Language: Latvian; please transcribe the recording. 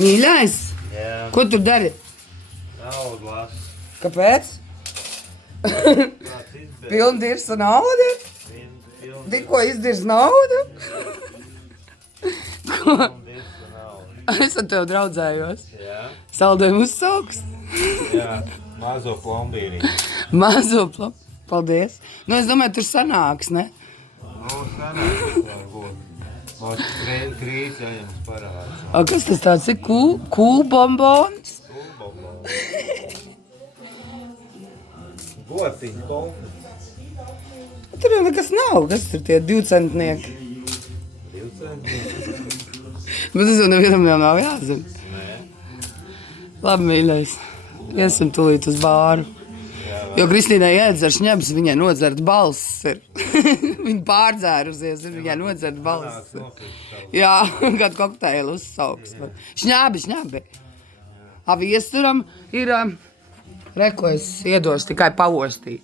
Mīļais, Jā, ko tu dari? naudu lasu. Kāpēc? Kāds izdarīt? Pilni dirsa naudu? Tikko izdirs naudu? Ko? Dirsa naudu. Es ar tevi draudzējos. Jā, Saldējumu uzsauks. jā, mazo plombīrī. Mazo plop. Paldies. Nu, es domāju, tur sanāks, ne? Nu, sanāk, varbūt. Mums krīt jāņems parāds. A, kas tas tāds ir? Kūbombons? Gotiņu konfets. Tur jau nekas nav. Kas tur tie 2 centnieki? 2 centi. Bet tas jau nevienam jau nav jāzina. Nē. Labi, mīļais. Iesim tūlīt uz bāru. Jo Kristīnai iedzer šņabs, viņai nodzert balss ir. Viņa pārdzērusies, ir viņai nodzert balss. Jā, kādu kokteilu uzsauks. Šņabi. Viesturam ir, re, ko es iedošu tikai paostīt.